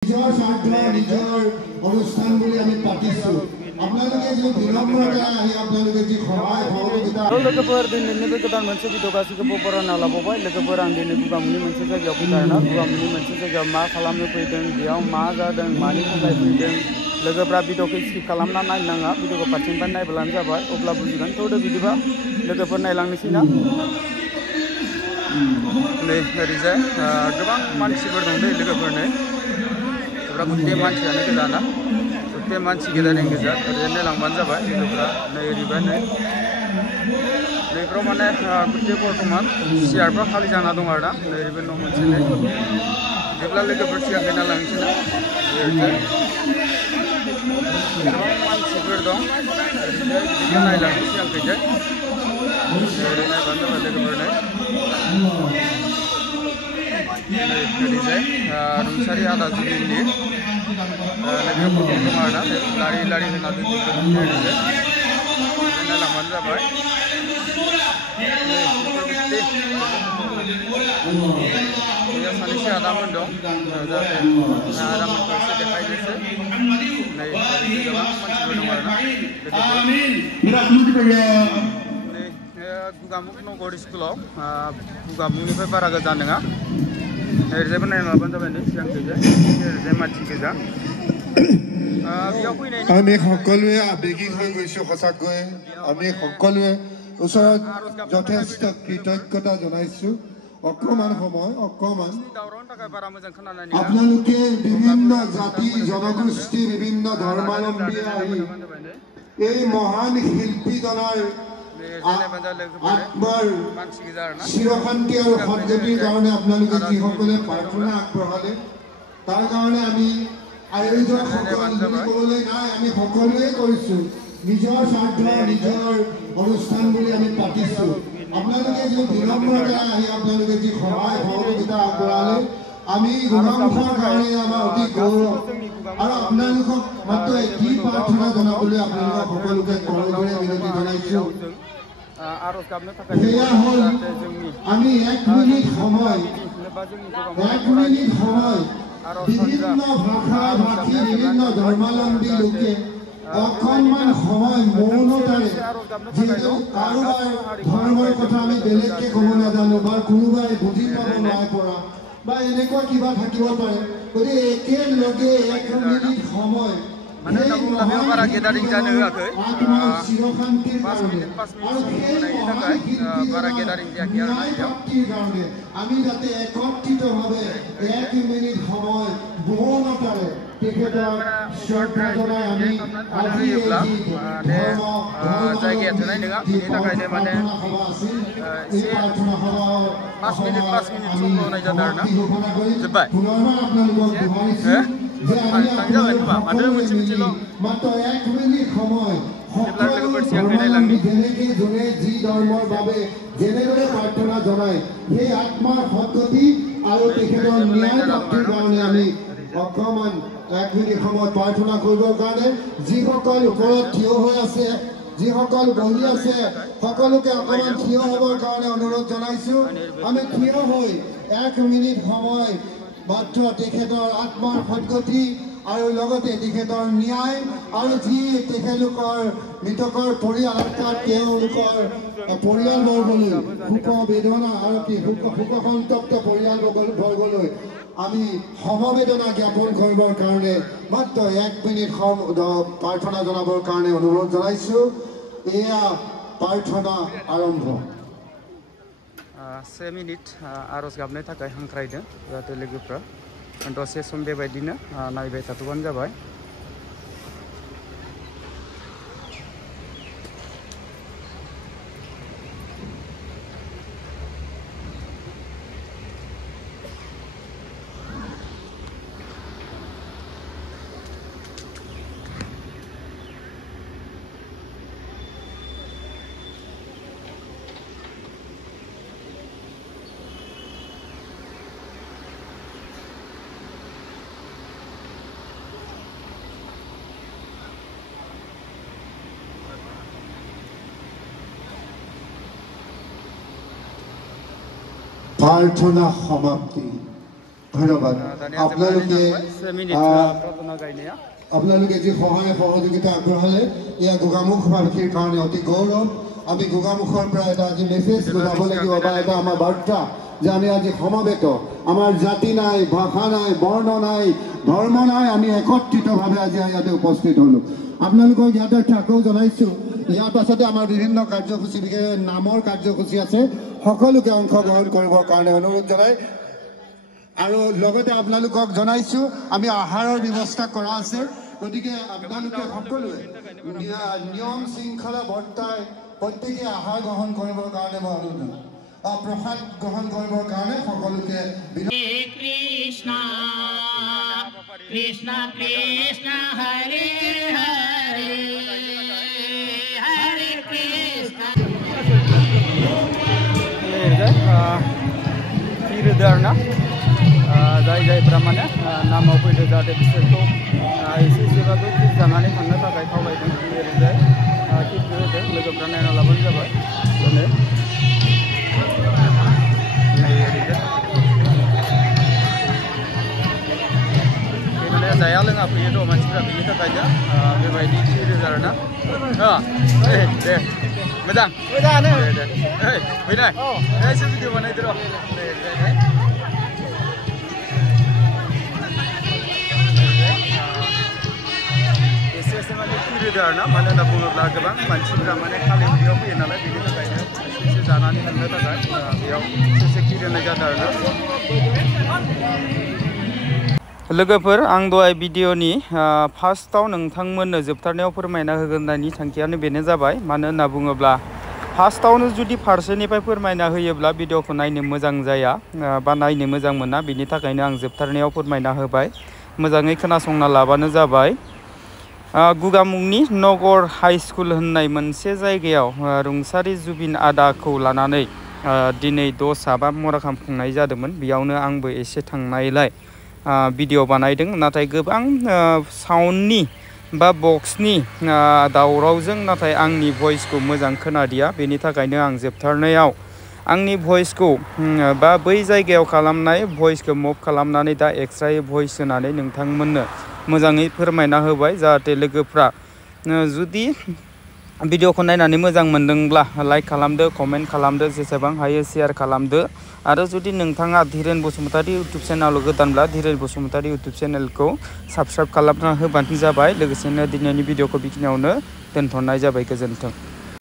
নিজৰ স্বাৰ্থ নিজৰ অনুষ্ঠান বুলি আমি পাতিছো আপোনালোকে যে বিলম্বৰে আহি আপোনালোকে যে সহায় সহযোগিতা लोगोफोर दिनैनिबो गोदान मोनसे भिडिअ गासैखौबो बरायना लाबावबाय लोगोफोर आं दिनै गुगामुनि मोनसे जायगायाव फैदों आरोना गुगामुनि मोनसे जायगायाव मा खालामनो फैदों बेयाव मा जादों मानि थाखाय फैदों लोगोफोरा भिडिअखौ स्किप खालामना नायनाङा भिडिअखौ फारसेनिफ्राय नायब्लानो जाबाय अब्ला बुजिगोन थौदो बिदिबा लोगोफोर नायलांनोसै ना नै ओरैजाय गोबां मानसिफोर दं दै लोगोफोरनो गुथे मानसियानो गोजाना गुथे मानसि गेदेरनि गोजा ओरैनो नायलांबानो जाबाय लोगोफोरा नै ओरैबाय नैफ्राव माने गुथे बर्थमान सियारफ्रा खालि जाना दं आरोना नै ओरैबो न' मोनसे नै जेब्ला लोगोफोर सिगांखै नायलांनोसै ना ओरैजाय गोबां मानसिफोर दं ओरैजाय बिदिनो नायलांनो सिगांखैजाय ओरै नायबानो जाबाय लोगोफोरनो ओरैजाय रुंसारि आदा जुलिनि लोगोफोर दं आरोना लारि लारि होना ओरैजाय नायलांबानो जाबाय बेयाव सानैसो आदामोन दं जाहाथे आदामोनखौ एसे देखायनोसै नै गोबां मानसिफोर दं आरोना नै गुगामुख नगर स्कुलाव गुगामुखनिफ्राय बारा गोजान नङा ओरैजायबो नायना लाबानो जाबाय नै सिगांखैजाय ओरैजाय मानसि गोजा আমি সকলোৱে আবেগিক হৈ গৈছো সঁচাকৈ আমি সকলোৱে ওচৰত যথেষ্ট কৃতজ্ঞতা জনাইছো অকমান সময় অকমান আপোনালোকে বিভিন্ন জাতি জনগোষ্ঠী বিভিন্ন ধৰ্মাৱলম্বী আহি এই মহান শিল্পীজনাৰ আত্মাৰ চিৰশান্তি আৰু সদ্গতিৰ কাৰণে আপোনালোকে যিসকলে প্ৰাৰ্থনা আগবঢ়ালে তাৰ কাৰণে আমি আয়োজক ক'বলৈ নাই আমি সকলোৱে কৰিছো নিজৰ স্বাৰ্থ নিজৰ অনুষ্ঠান বুলি আমি পাতিছো আপোনালোকে যে বিলম্বৰে আহি আপোনালোকে যি সহায় সহযোগিতা আগবঢ়ালে আমি গুণামুখৰ কাৰণে আমাৰ অতি গৌৰৱ আৰু আপোনালোকক মাত্ৰ এটি প্ৰাৰ্থনা জনাবলৈ আপোনালোকক সকলোকে কৰজোৰে বিনতি জনাইছো সেয়া হ'ল আমি এক মিনিট সময় বিভিন্ন ভাষা ভাষী বিভিন্ন ধৰ্মাৱলম্বী লোকে অকণমান সময় মৌনতাৰে যিহেতু কাৰোবাৰ ধৰ্মৰ কথা আমি বেলেগকে ক'ব নাজানো বা কোনোবাই বুজি পাব নাই পৰা বা এনেকুৱা কিবা থাকিব পাৰে গতিকে একেলগে এক মিনিট সময় माने लामायाव बारा गेदारिं जानो होआखै 5 मिनिट होनायनि थाखाय बारा गेदारिं जायाखै आरोना बेयाव আমি যাতে একত্ৰিতভাৱে এক মিনিট সময় মৌনতাৰে তেখেতৰ শ্ৰদ্ধা জনাই আমি আজি जायगाया थोनाय नङा बेनि थाखायनो माने 5 मिनिट सम होनाय जादों आरोना जोब्बाय जाबाय होनबा माथो मोनसे मोनसेल' मात्र एक मिनिट সময় जेब्ला लोगोफोर सिगांखै नायलांनि যেনেকে যোনে যি ধৰ্মৰ বাবে যেনেদৰে প্ৰাৰ্থনা জনায় সেই আত্মাৰ সদ্গতি আৰু তেখেতৰ ন্যায় প্ৰাপ্তিৰ কাৰণে আমি অকণমান এক মিনিট সময় প্ৰাৰ্থনা কৰিবৰ কাৰণে যিসকল ওপৰত থিয় হৈ আছে যিসকল বহি আছে সকলোকে অকণমান থিয় হ'বৰ কাৰণে অনুৰোধ জনাইছো আমি থিয় হৈ এক মিনিট সময় মাত্ৰ তেখেতৰ আত্মাৰ সদ্গতি আৰু লগতে তেখেতৰ ন্যায় আৰু যি তেখেতলোকৰ মৃতকৰ পৰিয়াল অৰ্থাৎ তেওঁলোকৰ পৰিয়ালবৰ্গলৈ শোক বেদনা আৰু শোকসন্তপ্ত পৰিয়ালবৰ্গলৈ আমি সমবেদনা জ্ঞাপন কৰিবৰ কাৰণে মাত্ৰ এক মিনিট প্ৰাৰ্থনা জনাবৰ কাৰণে অনুৰোধ জনাইছো এয়া প্ৰাৰ্থনা আৰম্ভ 1 मिनिट आरज गाबनो थाखाय हांख्रायदों जाहाथे लोगोफ्रा दसे सम बेबायदिनो नायबाय थाथ'बानो जाबाय प्रार्थना समाप्ति ধন্যবাদ আপোনালোকে প্ৰাৰ্থনা গাইনায়া আপোনালোকে যি সহায় সহযোগিতা আগবঢ়ালে এয়া গোগামুখ সভাবাসীৰ কাৰণে অতি গৌৰৱ আমি গোগামুখৰ পৰা এটা আজি মেছেজ ল'ব লাগিব বা এটা আমাৰ বাৰ্তা যে আমি আজি সমবেত আমাৰ জাতি নাই ভাষা নাই বৰ্ণ নাই ধৰ্ম নাই আমি একত্ৰিতভাৱে আজি ইয়াতে উপস্থিত হ'লোঁ আপোনালোকক ইয়াতে আকৌ জনাইছোঁ ইয়াৰ পাছতে আমাৰ বিভিন্ন কাৰ্যসূচী বিশেষ নামৰ কাৰ্যসূচী আছে সকলোকে অংশগ্ৰহণ কৰিবৰ কাৰণে অনুৰোধ জনাই আৰু লগতে আপোনালোকক জনাইছোঁ আমি আহাৰৰ ব্যৱস্থা কৰা আছে গতিকে আপোনালোকে সকলোৱে নিয়ম শৃংখলা বৰ্তাই প্ৰত্যেকে আহাৰ গ্ৰহণ কৰিবৰ কাৰণে মই অনুৰোধ প্ৰসাদ গ্ৰহণ কৰিবৰ কাৰণে সকলোকে কৃষ্ণ কৃষ্ণ কৃষ্ণ হৰে হৰে হৰে কৃষ্ণ Kirdarna जायफोरा माने नामाव फैदो जाहाथे बिसोरखौ एसे एसेबाबो फिट जानानै थांनो थाखाय खावलायदों ओरैजाय किट होदों लोगोफ्रा नायना लाबानो जाबाय माने जाया लोङा फैयोथ' मानसिफ्रा बेनि थाखायनो बेबायदि फिट आरोना दे मोजां मोजाङानो दे फैनाय एसे भिडिअ बानायदो र' एसे माने फिरिदो आरोना मानो होनना बुङोब्ला गोबां मानसिफ्रा माने खालि बेयाव फैयो नालाय बेनि थाखायनो एसे जानानै थांनो थाखाय बेयाव एसे फिरिनाय जादों आरोना लोगोफोर आं दहाय भिडिअनि फार्स्टआव नोंथांमोननो जोबथारनायाव फोरमायना होगोननि थांखियानो बेनो जाबाय मानो होनना बुङोब्ला फार्स्टआवनो जुदि फारसेनिफ्राय फोरमायना होयोब्ला भिडिअखौ नायनो मोजां जाया बा नायनो मोजां मोना बेनि थाखायनो आं जोबथारनायाव फोरमायना होबाय मोजाङै खोनासंना लाबानो जाबाय गुगामुखनि नगर हाई स्कुल होननाय मोनसे जायगायाव रुंसारि जुबिन आदाखौ लानानै दिनै दसा बा मराखाम खुंनाय जादोंमोन बेयावनो आंबो एसे थांनायलाय भिडिअ बानायदों नाथाय गोबां साउन्डनि बा बक्सनि दावरावजों नाथाय आंनि भइसखौ मोजां खोनादिया बेनि थाखायनो आं जोबथारनायाव आंनि भइसखौ बा बै जायगायाव खालामनाय भइसखौ मुभ खालामनानै दा एक्सट्रायै भइस होनानै नोंथांमोननो मोजाङै फोरमायना होबाय जाहाथे लोगोफ्रा जुदि भिडिअखौ नायनानै मोजां मोनदोंब्ला लाइक खालामदो कमेन्ट खालामदो जेसेबां हायो शेयार खालामदो आरो जुदि नोंथाङा धीरेन बसुमतारी इउटुब चेनेलाव गोदानब्ला धीरेन बसुमतारी इउटुब चेनेलखौ साबस्क्राइब खालामना होबानो जाबाय लोगोसेनो दिनैनि भिडिअखौ बेखिनियावनो दोनथ'नाय जाबाय गोजोन्थों।